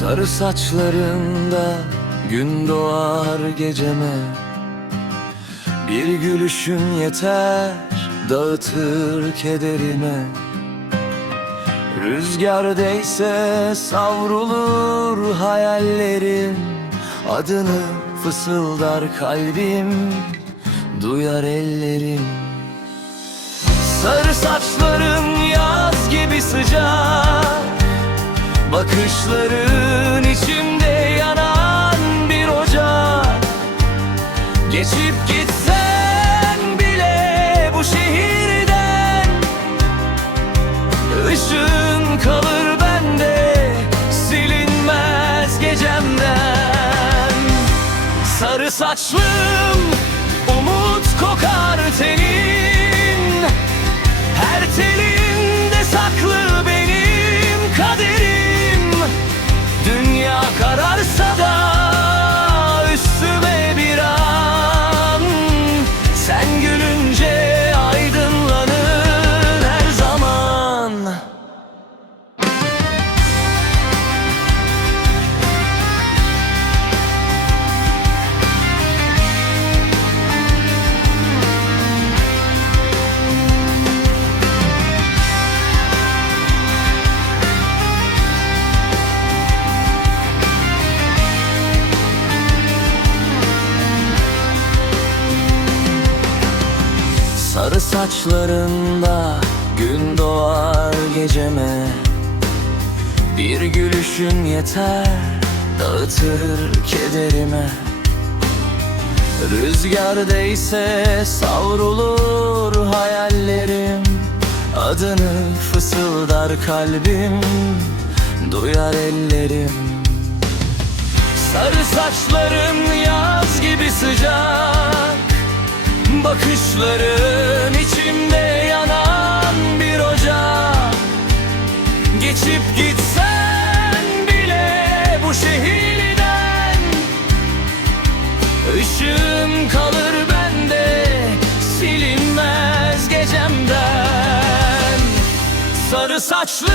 Sarı saçlarında gün doğar geceme. Bir gülüşün yeter dağıtır kederime Rüzgar değse savrulur hayallerim. Adını fısıldar kalbim Duyar ellerim. Sarı saçların yaz gibi sıcak Bakışların Geçip gitsen bile bu şehirden Işığın kalır bende silinmez gecemden. Sarı saçlım Sarı saçlarında gün doğar geceme. Bir gülüşün yeter dağıtır kederime. Rüzgar değse savrulur hayallerim. Adını fısıldar kalbim Duyar ellerim. Sarı saçların yaz gibi sıcak Bakışların Işığım kalır bende silinmez gecemden. Sarı saçlı